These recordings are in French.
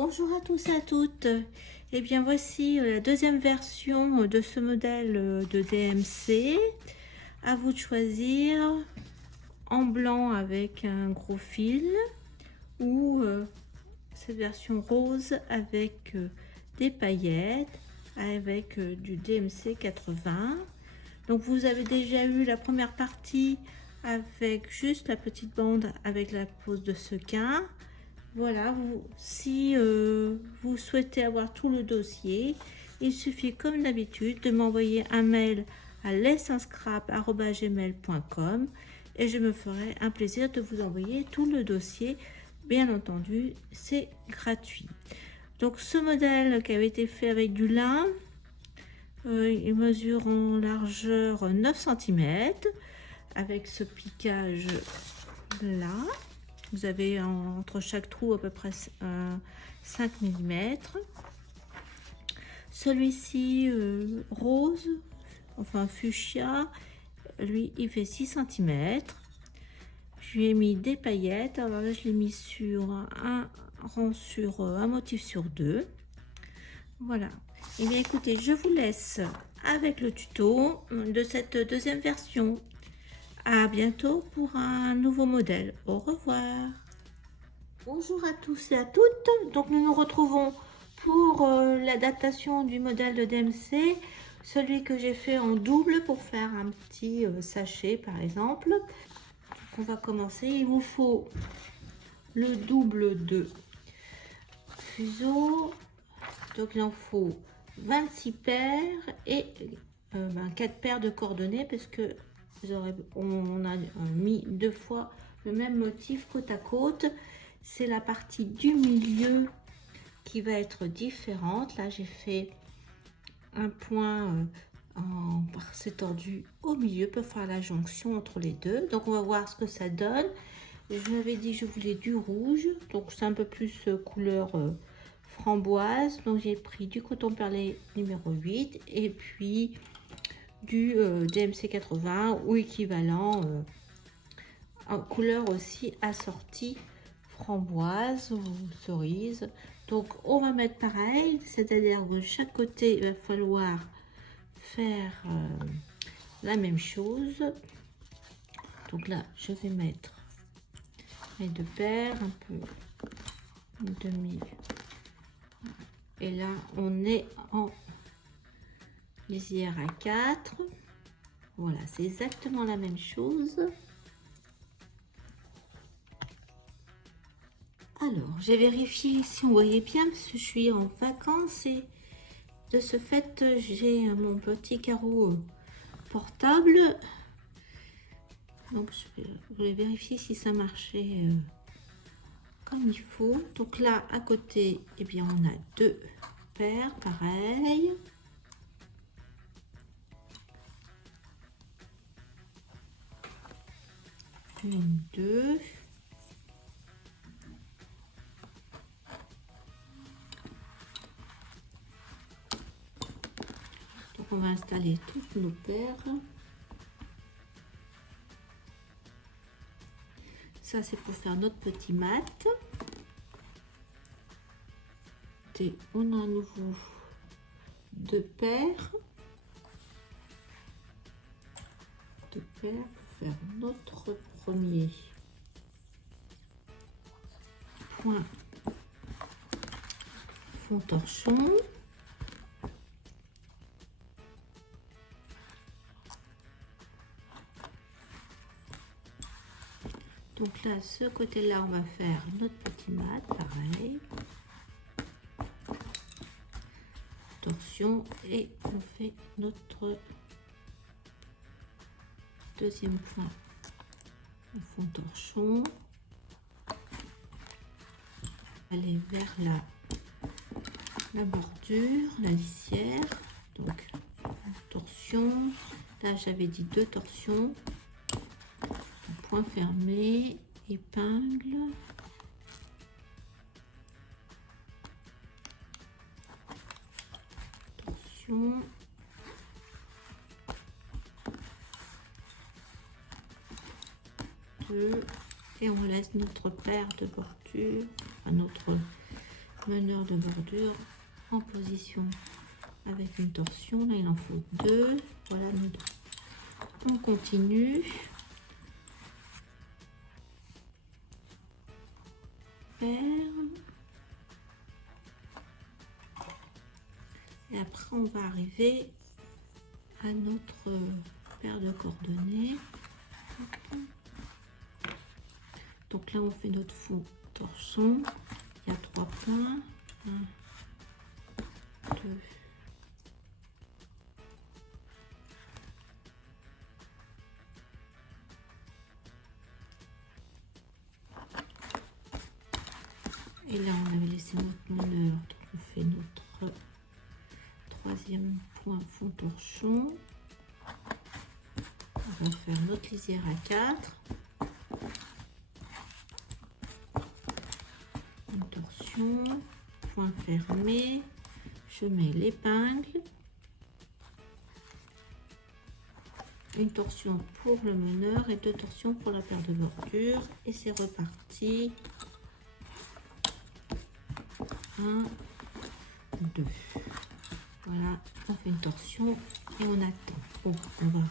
Bonjour à tous et à toutes. Eh bien voici la deuxième version de ce modèle de DMC. À vous de choisir en blanc avec un gros fil ou cette version rose avec des paillettes avec du DMC 80. Donc vous avez déjà eu la première partie avec juste la petite bande avec la pose de sequin. Voilà, si vous souhaitez avoir tout le dossier, il suffit comme d'habitude de m'envoyer un mail à laisseunscrap@gmail.com et je me ferai un plaisir de vous envoyer tout le dossier. Bien entendu, c'est gratuit. Donc ce modèle qui avait été fait avec du lin, il mesure en largeur 9 cm avec ce piquage là. Vous avez entre chaque trou à peu près 5 mm. Celui-ci rose, enfin fuchsia, lui il fait 6 cm. Je lui ai mis des paillettes. Alors là je l'ai mis sur un rang sur un motif sur deux. Voilà. Et bien écoutez, je vous laisse avec le tuto de cette deuxième version. À bientôt pour un nouveau modèle. Au revoir. Bonjour à tous et à toutes. Donc nous nous retrouvons pour l'adaptation du modèle de DMC, celui que j'ai fait en double pour faire un petit sachet par exemple. Donc, on va commencer. Il vous faut le double de fuseau. Donc il en faut 26 paires et 4 paires de coordonnées parce que on a mis deux fois le même motif côte à côte. C'est la partie du milieu qui va être différente. Là j'ai fait un point par ces tordus au milieu pour faire la jonction entre les deux. Donc on va voir ce que ça donne. Je m'avais dit que je voulais du rouge, donc c'est un peu plus couleur framboise. Donc j'ai pris du coton perlé numéro 8 et puis du DMC 80 ou équivalent en couleur aussi assortie framboise ou cerise. Donc on va mettre pareil, c'est-à-dire de chaque côté il va falloir faire la même chose. Donc là je vais mettre mes deux paires, un peu une demi, et là on est en lisière à 4. Voilà, c'est exactement la même chose. Alors, j'ai vérifié si on voyait bien parce que je suis en vacances et de ce fait, j'ai mon petit carreau portable. Donc, je voulais vérifier si ça marchait comme il faut. Donc là, à côté, eh bien, on a deux paires, pareil. Une, deux. Donc on va installer toutes nos paires. Ça c'est pour faire notre petit mat. Et on a à nouveau deux paires. Deux paires pour faire notre premier point fond torchon. Donc là, ce côté-là, on va faire notre petit mat, pareil. Torsion et on fait notre deuxième point au fond torchon. Aller vers la bordure, la lisière. Donc torsion. Là, j'avais dit deux torsions. Point fermé, épingle. Torsion. Deux. Et on laisse notre paire de bordure, enfin notre meneur de bordure en position avec une torsion. Là, il en faut 2. Voilà nos 2. On continue. Paire. Et après, on va arriver à notre paire de coordonnées. Donc là, on fait notre fond torsion. Il y a 3 points. 1, 2. Et là, on avait laissé notre meneur. Donc, on fait notre 3e point fond torsion. On va faire notre lisière à 4. Une torsion, point fermé. Je mets l'épingle. Une torsion pour le meneur et 2 torsions pour la paire de bordure. Et c'est reparti. 1, 2. Voilà, on fait une torsion et on attend. Bon, on va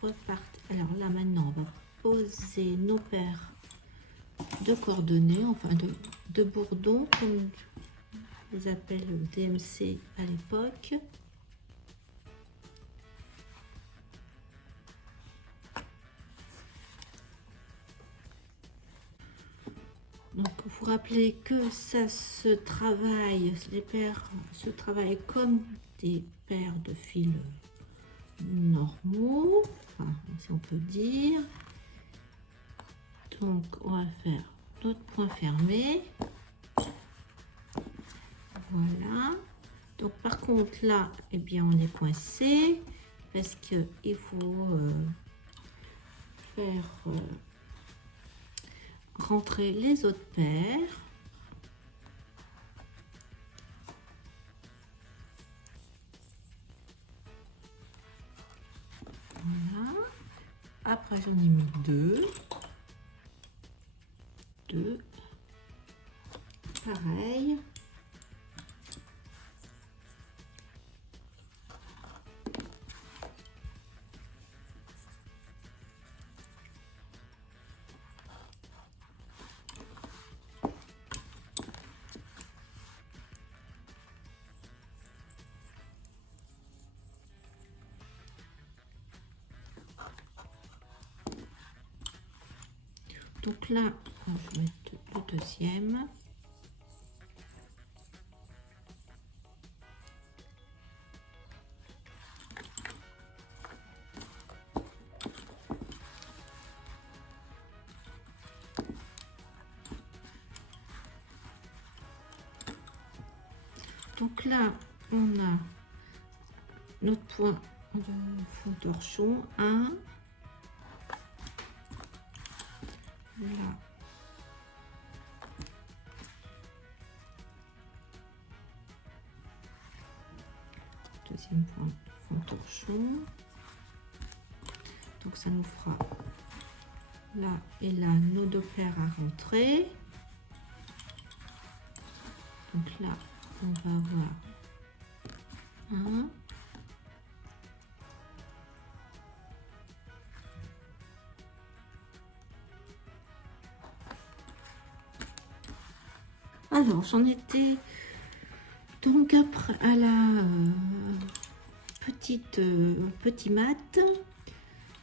repartir. Alors là, maintenant, on va poser nos paires de coordonnées, enfin de bourdons, comme on les appelle DMC à l'époque. Donc, vous rappelez que ça se travaille, les paires se travaillent comme des paires de fils normaux, enfin, si on peut dire. Donc, on va faire notre point fermé. Voilà. Donc, par contre, là, eh bien, on est coincé parce qu'il faut faire rentrer les autres paires. Voilà. Après, j'en ai mis 2. 2. Pareil. Donc là, je vais mettre le deuxième. Donc là, on a notre point de fond torchon, 1. Là. Deuxième point fond torchon. Donc ça nous fera là et là nos 2 paires à rentrer. Donc là, on va avoir 1. Alors, j'en étais donc après à la petit mat.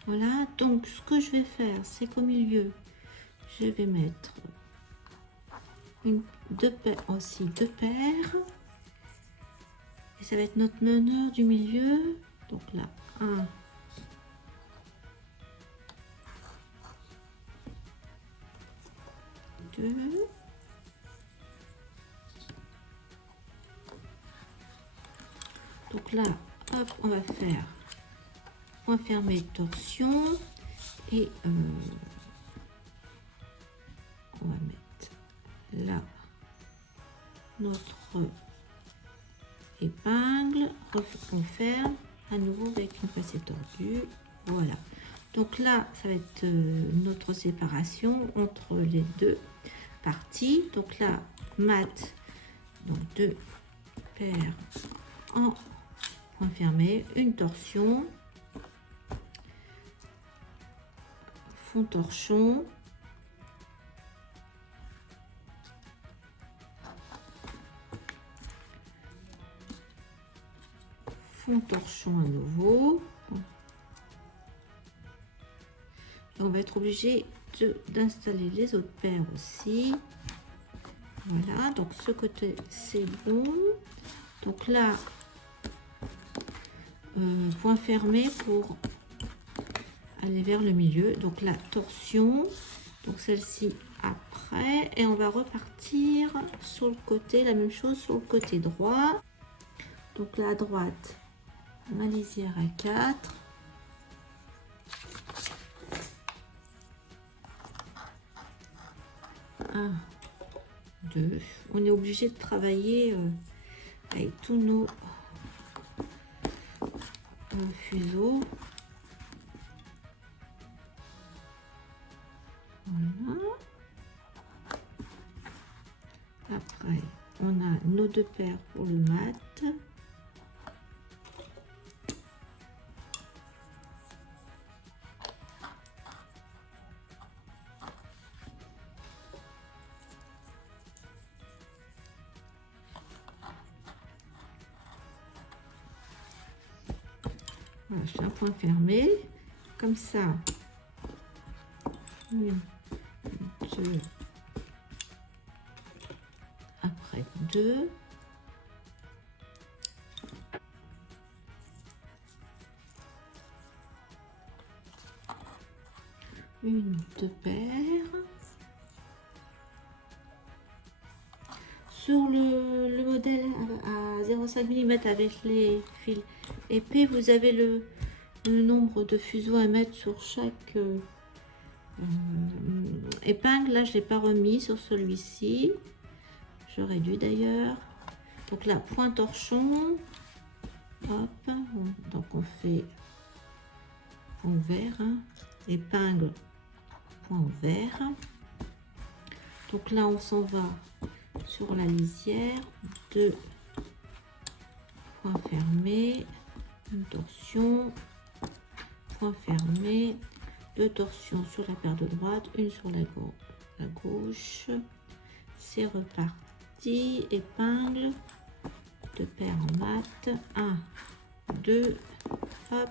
Voilà, donc ce que je vais faire, c'est qu'au milieu, je vais mettre 2 paires, aussi 2 paires. Et ça va être notre meneur du milieu. Donc là, 1. 2. Donc là, hop, on va faire point fermé, torsion et on va mettre là notre épingle, on ferme à nouveau avec une passée tordue. Voilà. Donc là, ça va être notre séparation entre les 2 parties. Donc là, mat 2 paires en point fermé, une torsion, fond torchon, fond torchon à nouveau. Et on va être obligé d'installer les autres paires aussi. Voilà, donc ce côté c'est bon. Donc là, point fermé pour aller vers le milieu. Donc la torsion, donc celle-ci après, et on va repartir sur le côté, la même chose sur le côté droit. Donc là à droite, ma lisière à 4. Un, 2. On est obligé de travailler avec tous nos fuseaux. Voilà. Après, on a nos 2 paires pour le mat. Voilà, je fais un point fermé, comme ça. 1, 2, après 2. Une, 2 paires. Sur le modèle à 0,5 mm avec les fils épais, vous avez le nombre de fuseaux à mettre sur chaque épingle. Là, je l'ai pas remis sur celui-ci. J'aurais dû d'ailleurs. Donc là, point torchon. Hop. Donc on fait point ouvert. Hein. Épingle, point ouvert. Donc là, on s'en va sur la lisière. 2 points fermés. Une torsion. Point fermé. 2 torsions sur la paire de droite, une sur la gauche. C'est reparti. Épingle, 2 paires en mat. 1, 2, hop.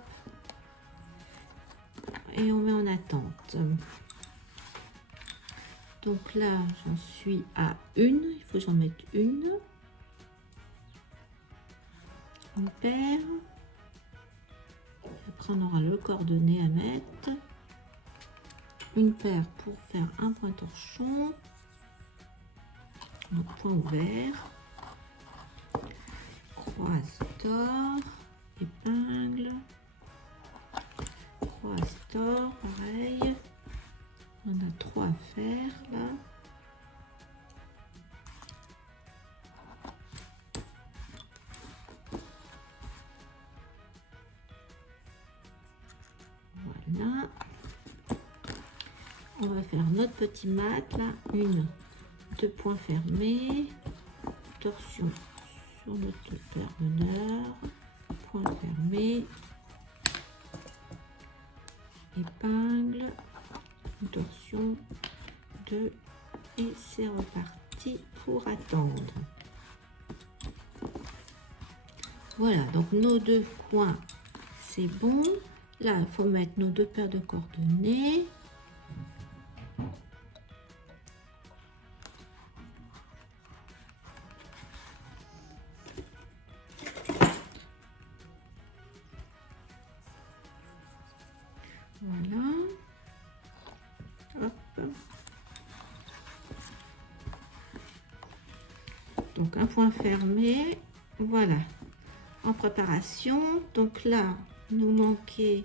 Et on met en attente. Donc là, j'en suis à une. Il faut que j'en mette une. Une paire. Après, on aura le coordonné à mettre. Une paire pour faire un point torchon. Donc, point ouvert. Croise tord. Épingle. Croise tord, pareil. On a 3 à faire là. Voilà. On va faire notre petit mat là. 1, 2 points fermés. Torsion sur notre paire d'honneur. Point fermé. Épingle. Torsion 2 et c'est reparti pour attendre. Voilà, donc nos 2 coins c'est bon. Là il faut mettre nos 2 paires de coordonnées. Voilà. Hop. Donc un point fermé, voilà, en préparation. Donc là, nous manquait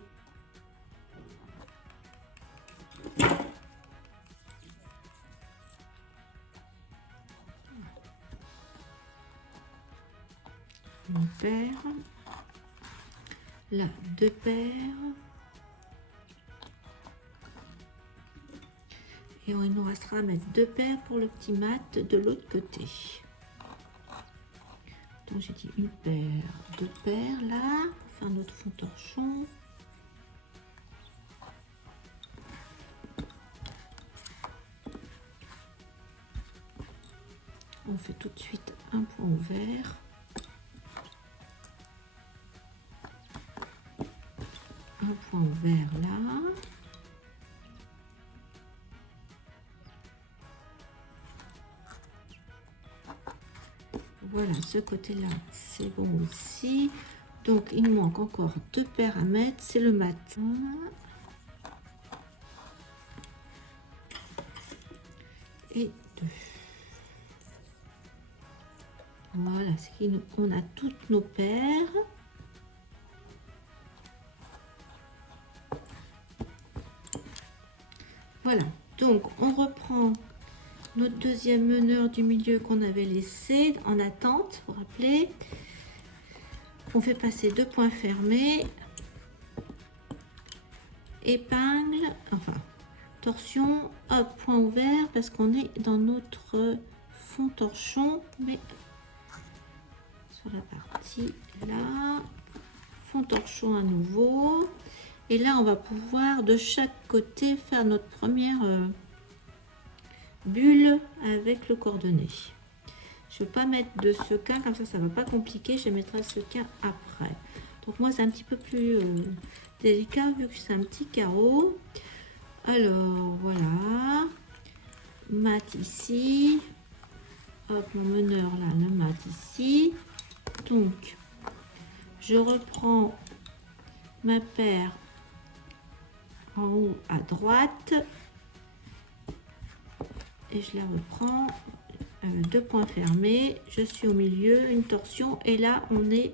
une paire, là 2 paires. Et il nous restera à mettre 2 paires pour le petit mat de l'autre côté. Donc j'ai dit une paire, deux paires là, pour faire notre fond torchon. On fait tout de suite un point ouvert. Un point ouvert là. Voilà, ce côté-là, c'est bon aussi. Donc, il me manque encore deux paires à mettre. C'est le matin. Et deux. Voilà, on a toutes nos paires. Voilà, donc on reprend notre deuxième meneur du milieu qu'on avait laissé en attente, vous vous rappelez. On fait passer deux points fermés, épingle, enfin torsion, hop, point ouvert, parce qu'on est dans notre fond torchon, mais sur la partie là, fond torchon à nouveau. Et là, on va pouvoir de chaque côté faire notre première bulle avec le coordonné. Je ne vais pas mettre de sequin, comme ça, ça ne va pas compliquer. Je mettrai le sequin après. Donc moi, c'est un petit peu plus délicat vu que c'est un petit carreau. Alors, voilà. Mat ici. Hop, mon meneur là, le mat ici. Donc, je reprends ma paire en haut à droite et je la reprends, deux points fermés, je suis au milieu, une torsion, et là on est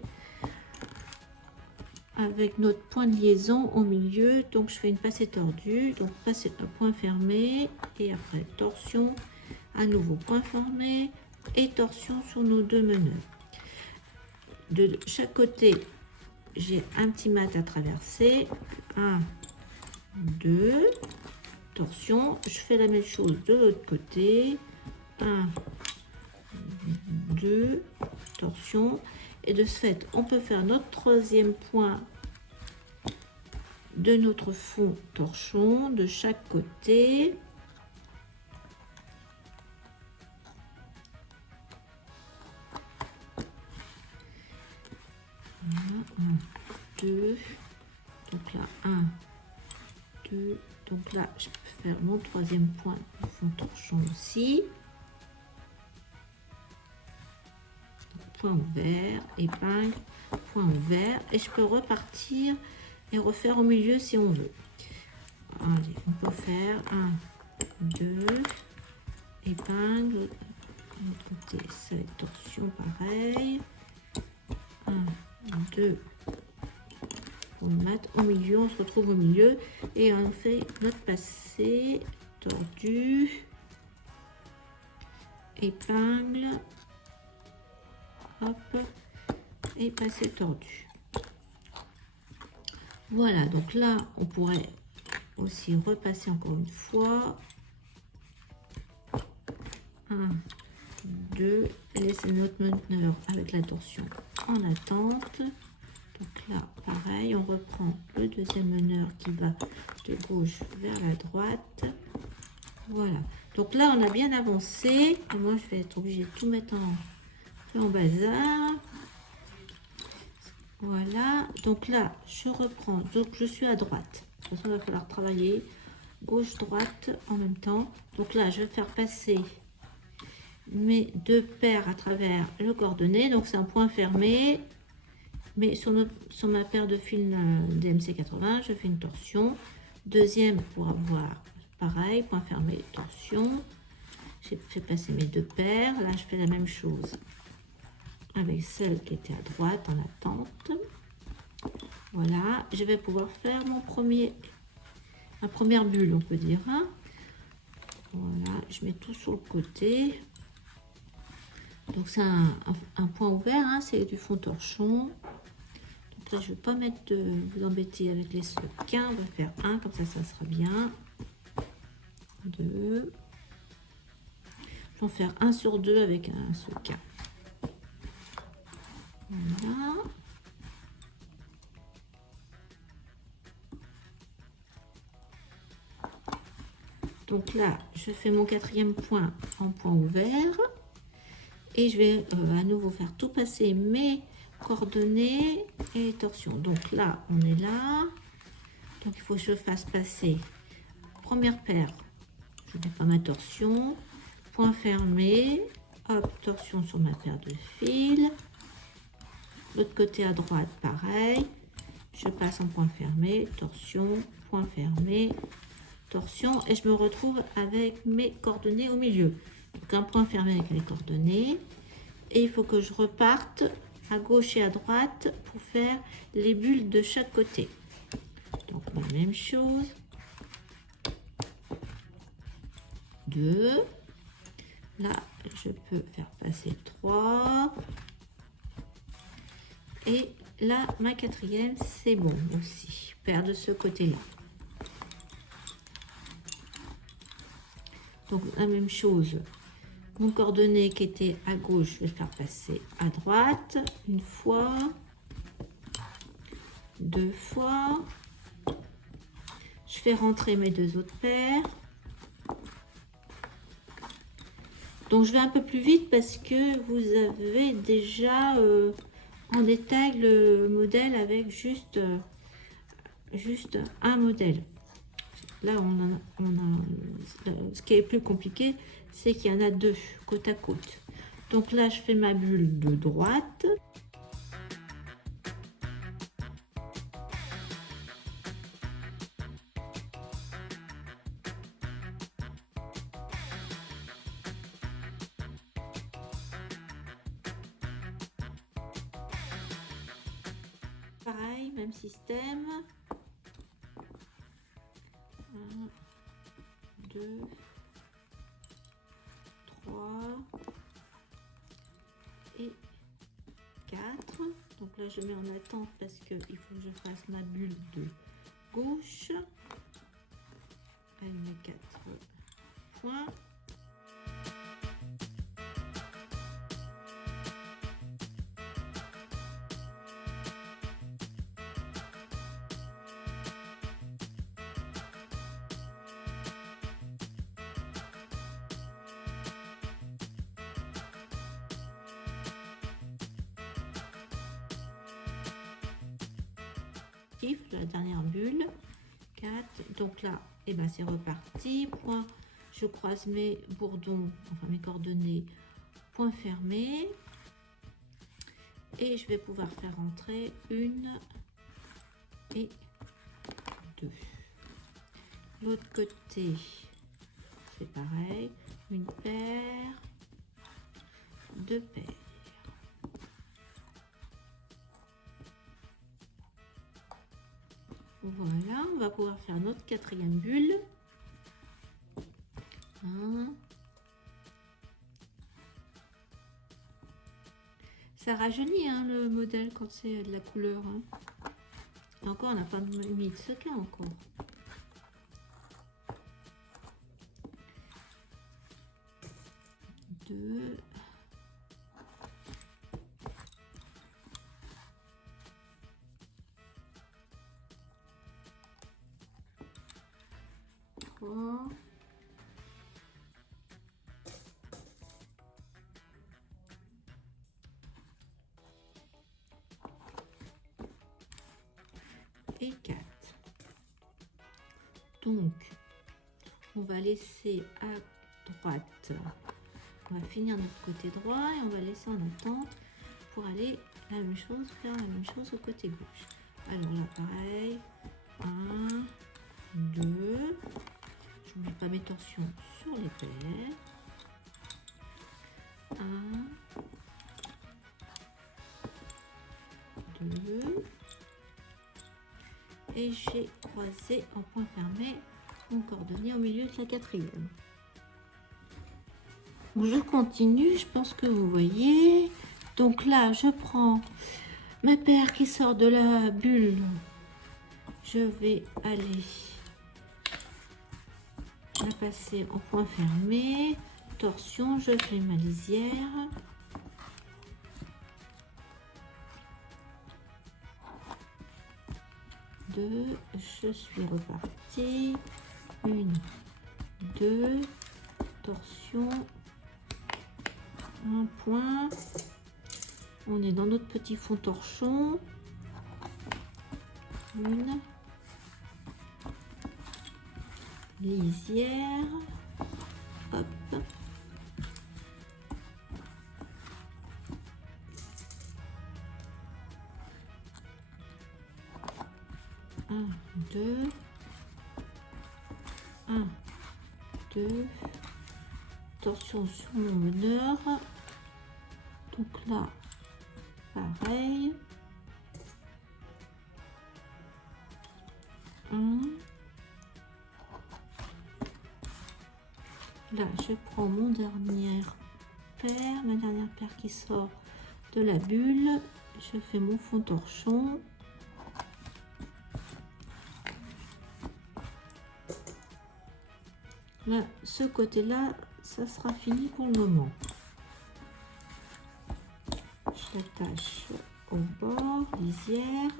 avec notre point de liaison au milieu, donc je fais une passée tordue, donc passée point fermé, et après torsion, à nouveau point fermé et torsion sur nos deux meneurs. De chaque côté, j'ai un petit mat à traverser, 1, 2, torsion, je fais la même chose de l'autre côté, 1, 2, torsion, et de ce fait on peut faire notre troisième point de notre fond torchon de chaque côté. Voilà, 1, 2, donc là 1, 2, donc là je peux faire mon troisième point de fond torchon aussi. Point ouvert, épingle, point ouvert, et je peux repartir et refaire au milieu si on veut. Allez, on peut faire 1, 2, épingle, de l'autre côté, ça va être torsion pareil, 1, 2, pour le mat au milieu, on se retrouve au milieu et on fait notre passé tordu, épingle, hop, et passé tordu. Voilà, donc là on pourrait aussi repasser encore une fois, 1, 2, laisser notre meneur avec la torsion en attente. Donc là pareil, on reprend le deuxième meneur qui va de gauche vers la droite. Voilà, donc là on a bien avancé. Et moi je vais être obligée de tout mettre en bazar. Voilà, donc là je reprends, donc je suis à droite. De toute façon il va falloir travailler gauche droite en même temps. Donc là je vais faire passer mes deux paires à travers le coordonné, donc c'est un point fermé, mais sur ma paire de fils DMC 80 je fais une torsion, deuxième pour avoir pareil, point fermé, torsion, j'ai fait passer mes deux paires, là je fais la même chose avec celle qui était à droite en attente. Voilà, je vais pouvoir faire ma première bulle, on peut dire, hein. Voilà, je mets tout sur le côté. Donc c'est un point ouvert, hein, c'est du fond torchon. Donc là je ne vais pas mettre de vous embêter avec les sequins, on va faire un, comme ça ça sera bien. 2. Je vais en faire 1 sur 2 avec un sequin. Donc là, je fais mon quatrième point en point ouvert. Et je vais à nouveau faire tout passer mes coordonnées et torsions. Donc là, on est là. Donc il faut que je fasse passer première paire. Je mets pas ma torsion. Point fermé. Hop, torsion sur ma paire de fils. L'autre côté à droite, pareil. Je passe en point fermé, torsion, point fermé, torsion. Et je me retrouve avec mes coordonnées au milieu. Donc un point fermé avec les coordonnées. Et il faut que je reparte à gauche et à droite pour faire les bulles de chaque côté. Donc la même chose. 2. Là, je peux faire passer 3. Et là, ma quatrième, c'est bon aussi. Paire de ce côté-là. Donc la même chose. Mon coordonnée qui était à gauche, je vais le faire passer à droite. Une fois. 2 fois. Je fais rentrer mes 2 autres paires. Donc je vais un peu plus vite parce que vous avez déjà en détail le modèle avec juste un modèle. Là, ce qui est plus compliqué, c'est qu'il y en a 2 côte à côte. Donc là, je fais ma bulle de droite. Pareil, même système. 1, 2, 3 et 4. Donc là, je mets en attente parce qu'il faut que je fasse ma bulle de gauche avec mes 4 points. La dernière bulle, 4. Donc là, et ben c'est reparti. Point, je croise mes bourdons, enfin mes coordonnées, point fermé. Et je vais pouvoir faire entrer 1 et 2. L'autre côté, c'est pareil. Une paire, 2 paires. Voilà, on va pouvoir faire notre quatrième bulle. 1. Ça rajeunit hein, le modèle quand c'est de la couleur. Hein. Et encore, on n'a pas mis de sequin encore. 2. 3. Et 4. Donc, on va laisser à droite. On va finir notre côté droit et on va laisser en attente pour aller la même chose, faire la même chose au côté gauche. Alors là, pareil. 1, 2. Je ne mets pas mes torsions sur les paires. 1, 2. Et j'ai croisé en point fermé mon coordonnée au milieu de la quatrième. Je continue, je pense que vous voyez. Donc là, je prends ma paire qui sort de la bulle. Je vais aller la passer en point fermé. Torsion, je fais ma lisière. Je suis repartie. 1, 2, torsion, un point. On est dans notre petit fond torchon. Une lisière. Hop. Un, deux. Un, deux. Torsion sur mon meneur. Donc là, pareil. Là, je prends mon dernier paire, ma dernière paire qui sort de la bulle. Je fais mon fond torchon. Là, ce côté-là, ça sera fini pour le moment. Je l'attache au bord, lisière.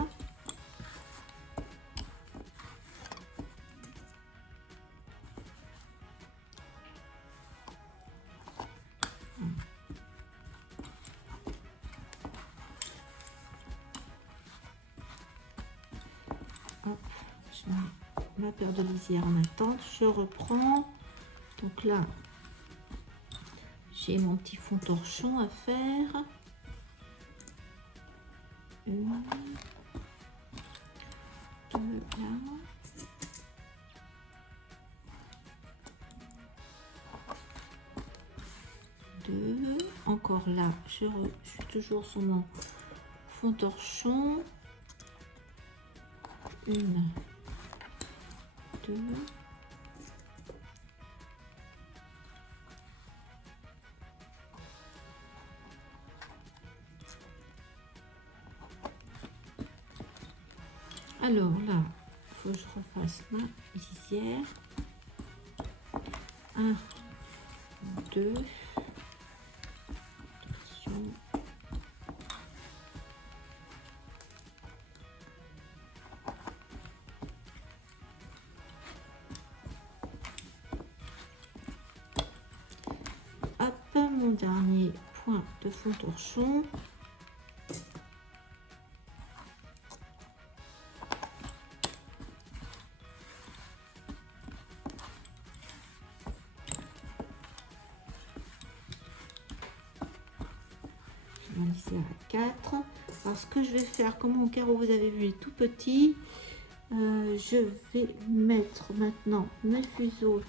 Hop, je mets ma paire de lisière en attente. Je reprends. Donc là, j'ai mon petit fond torchon à faire. Une, deux, là. Deux, encore là, je suis toujours sur mon fond torchon. Une, deux. Alors là, il faut que je refasse ma lisière. 1, 2. Attention. Hop, mon dernier point de fond torchon. À 4. Alors ce que je vais faire, comme mon carreau vous avez vu est tout petit, je vais mettre maintenant mes fuseaux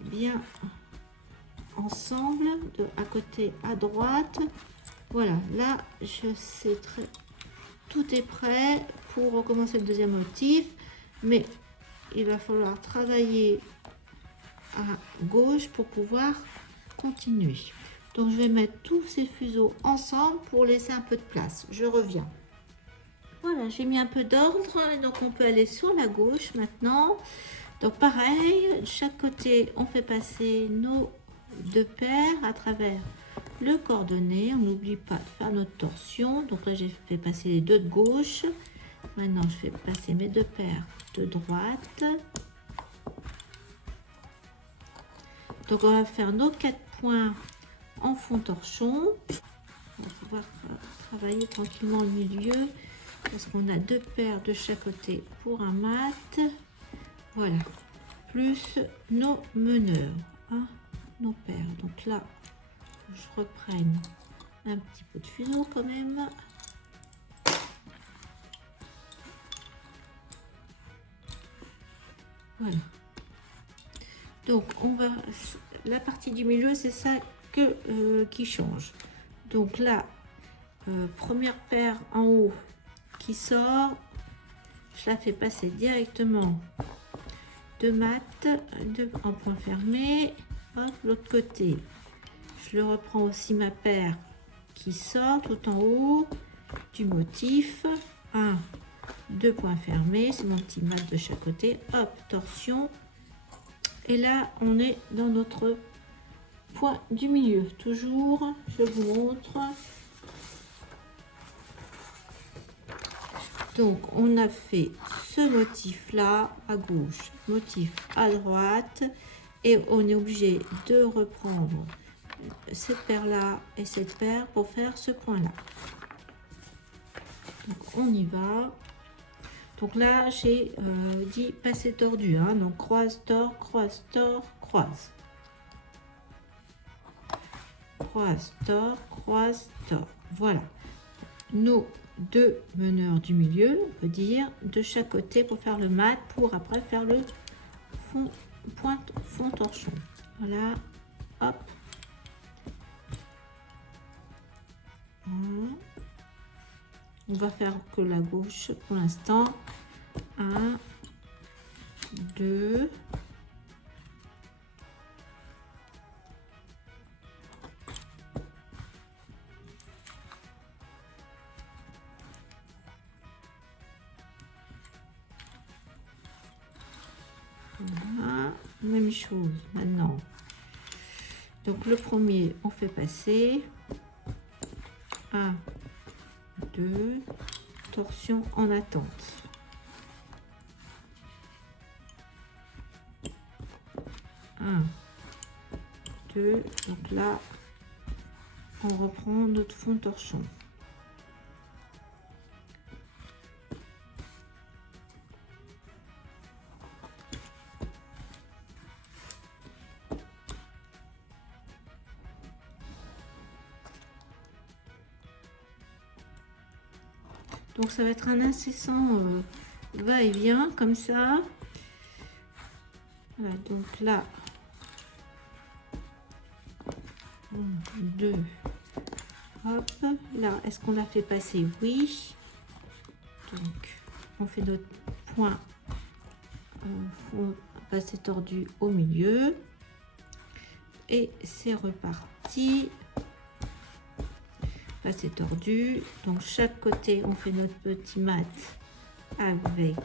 bien ensemble, à côté à droite. Voilà, là je sais tout est prêt pour recommencer le deuxième motif, mais il va falloir travailler à gauche pour pouvoir continuer. Donc je vais mettre tous ces fuseaux ensemble pour laisser un peu de place. Je reviens. Voilà, j'ai mis un peu d'ordre, donc on peut aller sur la gauche maintenant. Donc pareil, de chaque côté, on fait passer nos deux paires à travers le cordonnet. On n'oublie pas de faire notre torsion. Donc là, j'ai fait passer les deux de gauche. Maintenant, je fais passer mes deux paires de droite. Donc on va faire nos 4 points en fond torchon. On va pouvoir travailler tranquillement au milieu parce qu'on a deux paires de chaque côté pour un mat. Voilà, plus nos meneurs, hein, nos paires. Donc là, je reprenne un petit peu de fuseau quand même. Voilà. Donc on va, la partie du milieu, c'est ça qui change. Donc là, première paire en haut qui sort, je la fais passer directement de mat en point fermé. Hop, l'autre côté, je le reprends aussi ma paire qui sort tout en haut du motif. 1, 2 points fermés, c'est mon petit mat de chaque côté. Hop, torsion. Et là, on est dans notre point du milieu. Toujours, je vous montre. Donc, on a fait ce motif là à gauche, motif à droite, et on est obligé de reprendre cette paire là et cette paire pour faire ce point là. Donc on y va. Donc là j'ai dit passer tordu, hein, donc croise tord, croise tord, croise, croise tord, croise tord. Voilà nos deux meneurs du milieu, on peut dire, de chaque côté pour faire le mat, pour après faire le fond, pointe fond torchon. Voilà, hop. Voilà. On va faire que la gauche pour l'instant. 1, 2, voilà, même chose maintenant. Donc le premier, on fait passer 1, 2, torsion en attente. 1, 2, donc là, on reprend notre fond torchon. Donc ça va être un incessant va-et-vient comme ça. Voilà, donc là, 1, 2, hop, là, est-ce qu'on l'a fait passer? Oui. Donc, on fait notre point passer tordu au milieu. Et c'est reparti. Passer tordu. Donc, chaque côté, on fait notre petit mat avec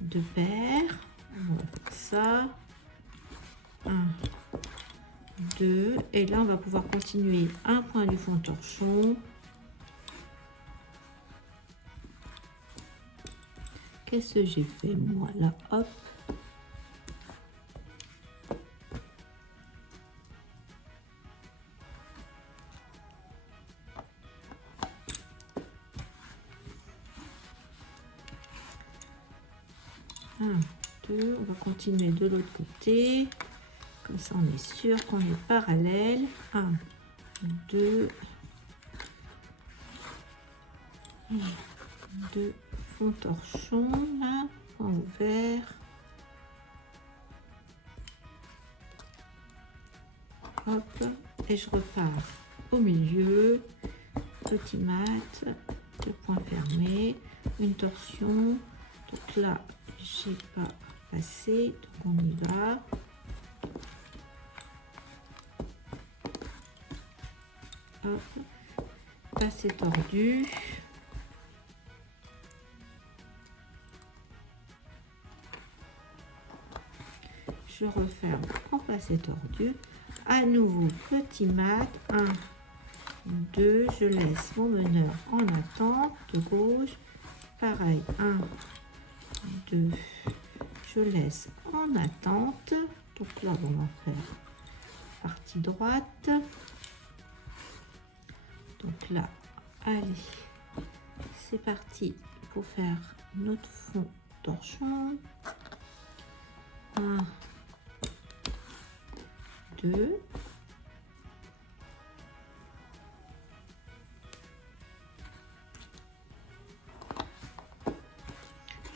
deux paires. On va faire ça. 1, 2, et là on va pouvoir continuer un point du fond torchon. Qu'est-ce que j'ai fait moi là? Hop, un, deux, on va continuer de l'autre côté. Comme ça, on est sûr qu'on est parallèle. 1, 2, 2 fond torchon, là, point ouvert. Hop, et je repars au milieu. Petit mat, deux points fermés, une torsion. Donc là, j'ai pas passé, donc on y va. Hop, passer tordu. Je referme en passer tordu. À nouveau, petit mat. 1, 2, je laisse mon meneur en attente de gauche. Pareil, 1, 2, je laisse en attente. Donc là, on va faire partie droite. Donc là, allez, c'est parti pour faire notre fond torchon. 1, 2.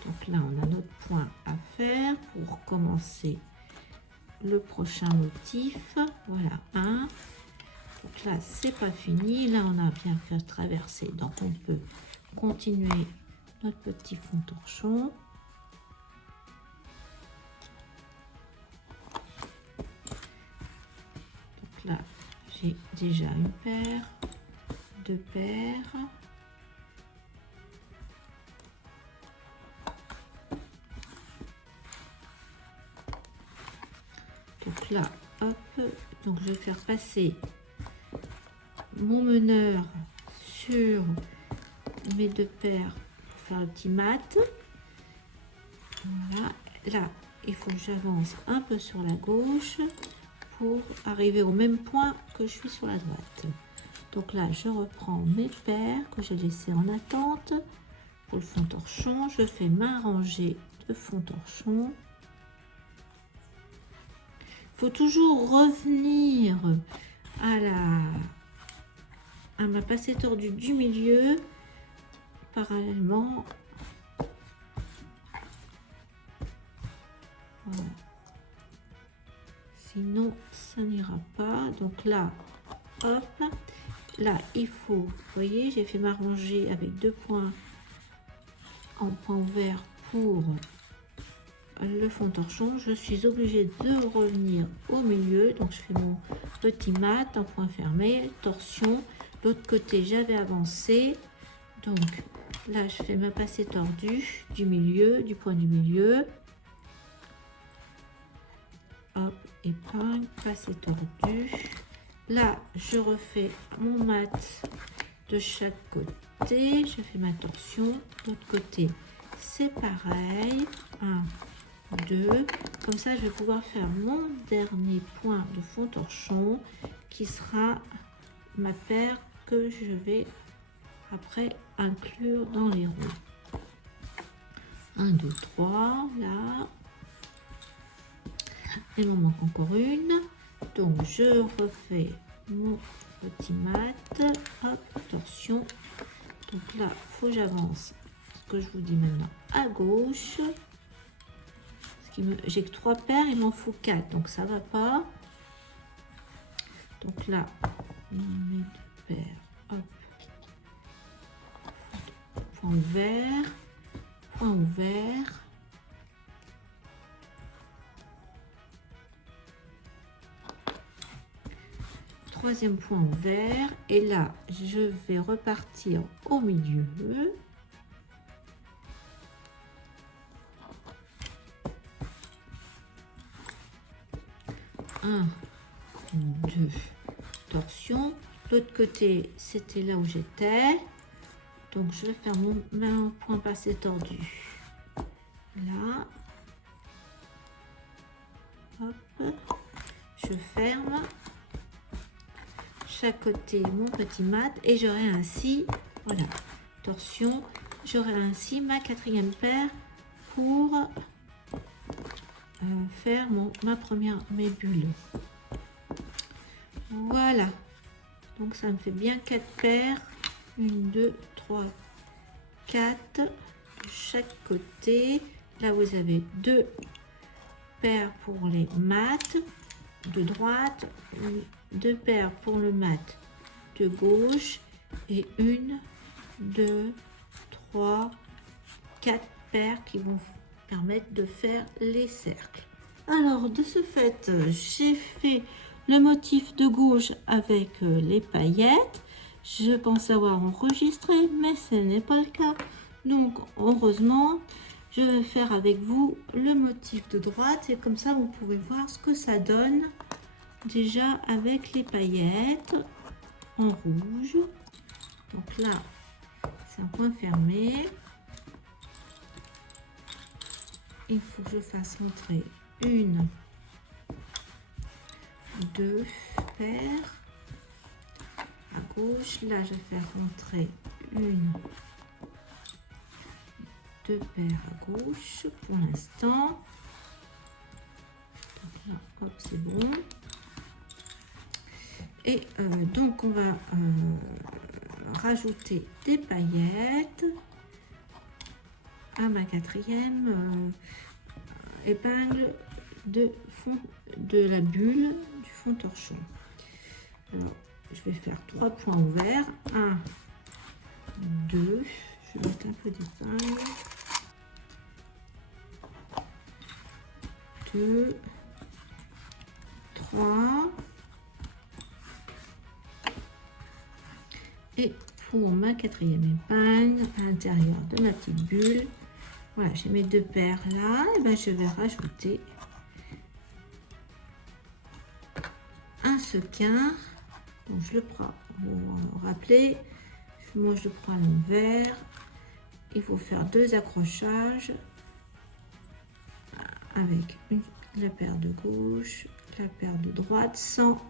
Donc là, on a notre point à faire pour commencer le prochain motif. Voilà, 1. Donc là, c'est pas fini. Là, on a bien fait traverser. Donc, on peut continuer notre petit fond torchon. Donc là, j'ai déjà une paire, deux paires. Donc là, hop, donc je vais faire passer mon meneur sur mes deux paires pour faire le petit mat. Voilà, là, il faut que j'avance un peu sur la gauche pour arriver au même point que je suis sur la droite. Donc là, je reprends mes paires que j'ai laissées en attente pour le fond torchon. Je fais ma rangée de fond torchon. Il faut toujours revenir à ma passée tordue du milieu parallèlement. Voilà. Sinon, ça n'ira pas. Donc là, hop. Là, il faut, vous voyez, j'ai fait ma rangée avec 2 points en point ouvert pour le fond torchon. Je suis obligée de revenir au milieu. Donc, je fais mon petit mat en point fermé, torsion. L'autre côté, j'avais avancé. Donc, là, je fais ma passée tordue du milieu, du point du milieu. Hop, épingle, passée tordue. Là, je refais mon mat de chaque côté. Je fais ma torsion. De l'autre côté, c'est pareil. 1, 2. Comme ça, je vais pouvoir faire mon dernier point de fond torchon qui sera ma paire que je vais après inclure dans les roues. 1, 2, 3. Là. Il m'en manque encore une. Donc, je refais mon petit mat. Hop, torsion. Donc là, il faut que j'avance. Ce que je vous dis maintenant à gauche. J'ai que 3 paires, il m'en faut 4. Donc, ça va pas. Donc là, on met 2 paires. Hop. Point ouvert. Point ouvert. Troisième point ouvert, et là je vais repartir au milieu. 1, 2, torsion. L'autre côté, c'était là où j'étais. Donc je vais faire mon point passé tordu. Là. Hop. Je ferme. Chaque côté mon petit mat et j'aurai ainsi, voilà, torsion, j'aurai ainsi ma 4e paire pour faire mes bulles. Voilà, donc ça me fait bien 4 paires, 1, 2, 3, 4 de chaque côté. Là vous avez 2 paires pour les mats de droite, 2 paires pour le mat de gauche et 1, 2, 3, 4 paires qui vont permettre de faire les cercles. Alors de ce fait, j'ai fait le motif de gauche avec les paillettes. Je pense avoir enregistré, mais ce n'est pas le cas. Donc heureusement, je vais faire avec vous le motif de droite et comme ça vous pouvez voir ce que ça donne. Déjà avec les paillettes en rouge. Donc là, c'est un point fermé. Il faut que je fasse rentrer 1, 2 paires. À gauche, là, je vais faire rentrer 1, 2 paires à gauche pour l'instant. Donc là, hop, c'est bon. Et donc on va rajouter des paillettes à ma 4e épingle de la bulle du fond torchon. Alors je vais faire 3 points ouverts, 1, 2, je vais mettre un peu d'épingle, 2, 3. Et pour ma 4e épingle, à l'intérieur de ma petite bulle, voilà, j'ai mes 2 paires là, et ben je vais rajouter un sequin. Donc je le prends, vous rappelez, moi je le prends à l'envers. Il faut faire 2 accrochages avec la paire de gauche, la paire de droite, sans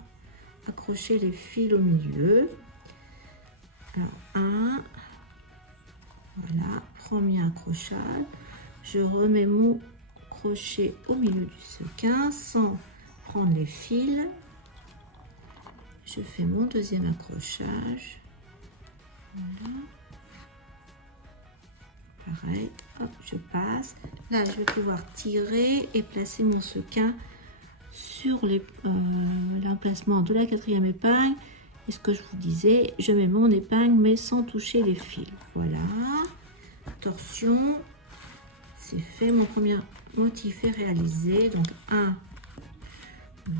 accrocher les fils au milieu. Alors 1, voilà, premier accrochage, je remets mon crochet au milieu du sequin sans prendre les fils, je fais mon deuxième accrochage, voilà. Pareil, hop, je passe, là je vais pouvoir tirer et placer mon sequin sur l'emplacement de la 4e épingle. Et ce que je vous disais, je mets mon épingle mais sans toucher les fils. Voilà, torsion, c'est fait, mon premier motif est réalisé. Donc 1,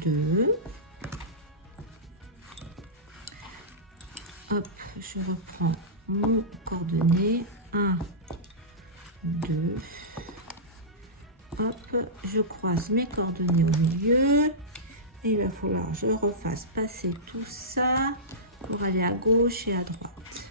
2, hop, je reprends mon coordonnée, 1, 2, hop, je croise mes coordonnées au milieu. Et il va falloir que je refasse passer tout ça pour aller à gauche et à droite.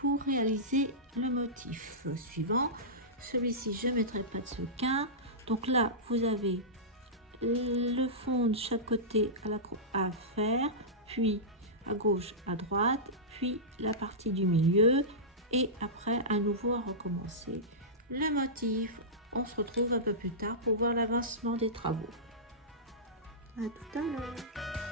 Pour réaliser le motif suivant, celui-ci je mettrai pas de sequin. Donc là vous avez le fond de chaque côté à faire, puis à gauche, à droite, puis la partie du milieu et après à nouveau à recommencer le motif. On se retrouve un peu plus tard pour voir l'avancement des travaux. À tout à l'heure.